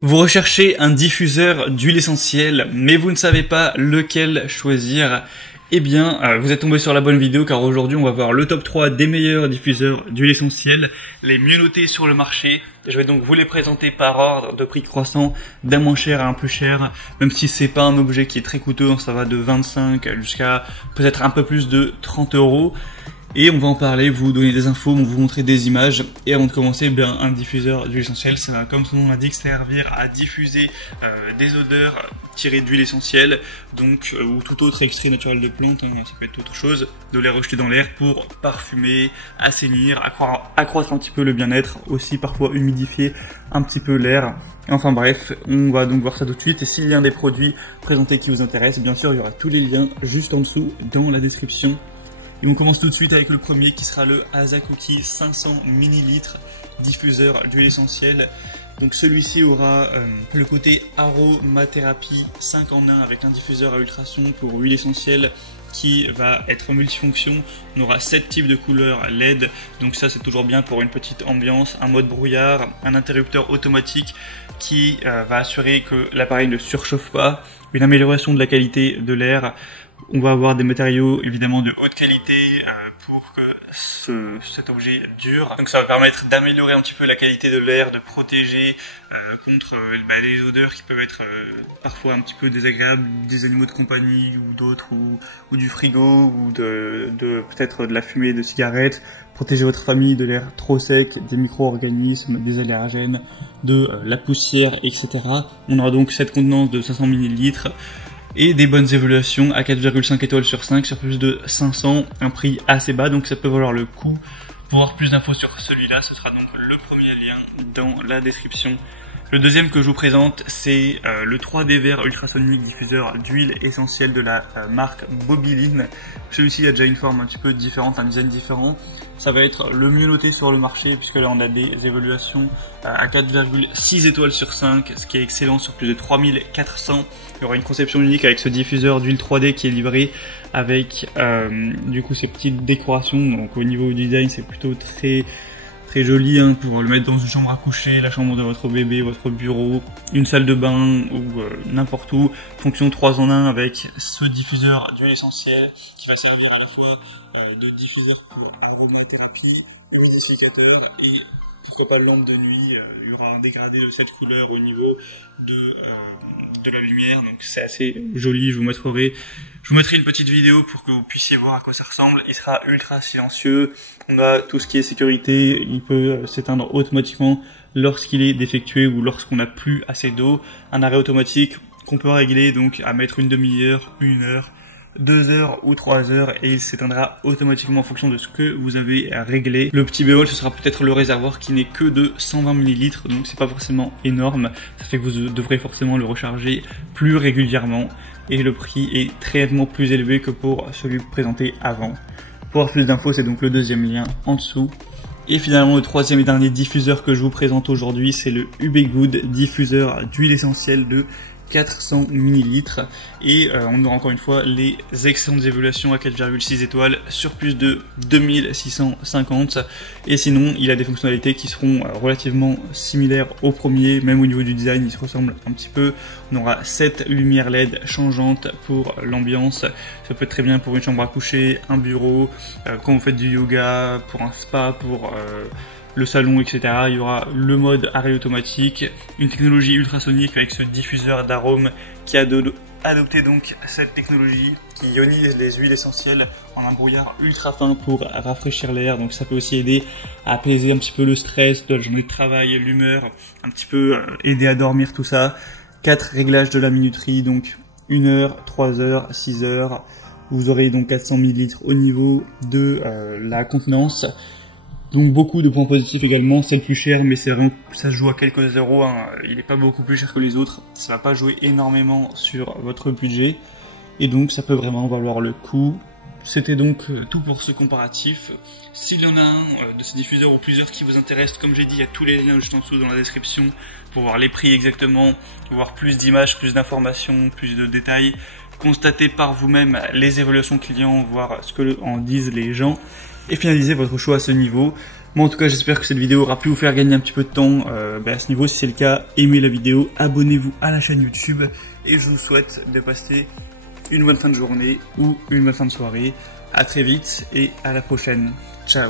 Vous recherchez un diffuseur d'huile essentielle, mais vous ne savez pas lequel choisir. Eh bien, vous êtes tombé sur la bonne vidéo car aujourd'hui on va voir le top 3 des meilleurs diffuseurs d'huile essentielle, les mieux notés sur le marché. Je vais donc vous les présenter par ordre de prix croissant, d'un moins cher à un plus cher, même si c'est pas un objet qui est très coûteux, ça va de 25 jusqu'à peut-être un peu plus de 30 €. Et on va en parler, vous donner des infos, vous montrer des images. Et avant de commencer, un diffuseur d'huile essentielle, ça va, comme son nom l'indique, servir à diffuser des odeurs tirées d'huile essentielle, donc ou tout autre extrait naturel de plante, ça peut être autre chose, de les rejeter dans l'air pour parfumer, assainir, accroître un petit peu le bien-être, aussi parfois humidifier un petit peu l'air. Enfin bref, on va donc voir ça tout de suite. Et s'il y a un des produits présentés qui vous intéresse, bien sûr, il y aura tous les liens juste en dessous dans la description. Et on commence tout de suite avec le premier qui sera le Asakuki 500 ml diffuseur d'huile essentielle. Donc celui-ci aura le côté aromathérapie 5 en 1 avec un diffuseur à ultrasons pour huile essentielle qui va être multifonction. On aura 7 types de couleurs LED, donc ça c'est toujours bien pour une petite ambiance, un mode brouillard, un interrupteur automatique qui va assurer que l'appareil ne surchauffe pas, une amélioration de la qualité de l'air. On va avoir des matériaux évidemment de haute qualité pour que cet objet dure. Donc ça va permettre d'améliorer un petit peu la qualité de l'air, de protéger contre les odeurs qui peuvent être parfois un petit peu désagréables, des animaux de compagnie ou d'autres, ou du frigo, ou peut-être de la fumée de cigarettes. Protéger votre famille de l'air trop sec, des micro-organismes, des allergènes, de la poussière, etc. On aura donc cette contenance de 500 ml. Et des bonnes évaluations à 4,5 étoiles sur 5 sur plus de 500, un prix assez bas, donc ça peut valoir le coup. Pour avoir plus d'infos sur celui-là, ce sera donc le premier lien dans la description. Le deuxième que je vous présente, c'est le 3D vert ultrasonique diffuseur d'huile essentielle de la marque Bobiline. Celui-ci a déjà une forme un petit peu différente, un design différent. Ça va être le mieux noté sur le marché puisque là on a des évaluations à 4,6 étoiles sur 5, ce qui est excellent sur plus de 3400. Il y aura une conception unique avec ce diffuseur d'huile 3D qui est livré avec du coup ces petites décorations. Donc au niveau du design c'est plutôt très joli pour le mettre dans une chambre à coucher, la chambre de votre bébé, votre bureau, une salle de bain ou n'importe où. Fonction 3 en 1 avec ce diffuseur d'huile essentielle qui va servir à la fois de diffuseur pour aromathérapie, humidificateur et pourquoi pas lampe de nuit. Il y aura un dégradé de cette couleur au niveau de la lumière, donc c'est assez joli. Je vous mettrai une petite vidéo pour que vous puissiez voir à quoi ça ressemble. Il sera ultra silencieux. On a tout ce qui est sécurité. Il peut s'éteindre automatiquement lorsqu'il est défectueux ou lorsqu'on n'a plus assez d'eau. Un arrêt automatique qu'on peut régler donc à mettre une demi-heure, 1 heure, 2 heures ou 3 heures et il s'éteindra automatiquement en fonction de ce que vous avez réglé. Le petit bémol, ce sera peut-être le réservoir qui n'est que de 120 ml, donc c'est pas forcément énorme. Ça fait que vous devrez forcément le recharger plus régulièrement et le prix est très nettement plus élevé que pour celui présenté avant. Pour avoir plus d'infos, c'est donc le deuxième lien en dessous. Et finalement, le troisième et dernier diffuseur que je vous présente aujourd'hui, c'est le Ubegood diffuseur d'huile essentielle de 400 ml et on aura encore une fois les excellentes évaluations à 4,6 étoiles sur plus de 2650 et sinon il a des fonctionnalités qui seront relativement similaires au premier, même au niveau du design il se ressemble un petit peu. On aura 7 lumières LED changeantes pour l'ambiance, ça peut être très bien pour une chambre à coucher, un bureau, quand vous faites du yoga, pour un spa, pour le salon, etc. Il y aura le mode arrêt automatique, une technologie ultrasonique avec ce diffuseur d'arômes qui a adopté donc cette technologie qui ionise les huiles essentielles en un brouillard ultra fin pour rafraîchir l'air. Donc ça peut aussi aider à apaiser un petit peu le stress de la journée de travail, l'humeur, un petit peu aider à dormir, tout ça. 4 réglages de la minuterie, donc 1 heure, 3 heures, 6 heures. Vous aurez donc 400 ml au niveau de la contenance. Donc beaucoup de points positifs également, c'est le plus cher mais c'est vraiment, ça se joue à quelques euros, il n'est pas beaucoup plus cher que les autres, ça va pas jouer énormément sur votre budget et donc ça peut vraiment valoir le coup. C'était donc tout pour ce comparatif. S'il y en a un de ces diffuseurs ou plusieurs qui vous intéressent, comme j'ai dit, il y a tous les liens juste en dessous dans la description pour voir les prix exactement, voir plus d'images, plus d'informations, plus de détails, constater par vous-même les évaluations clients, voir ce que en disent les gens et finaliser votre choix à ce niveau. Moi en tout cas j'espère que cette vidéo aura pu vous faire gagner un petit peu de temps à ce niveau. Si c'est le cas, aimez la vidéo, abonnez-vous à la chaîne YouTube et je vous souhaite de passer une bonne fin de journée ou une bonne fin de soirée. À très vite et à la prochaine. Ciao.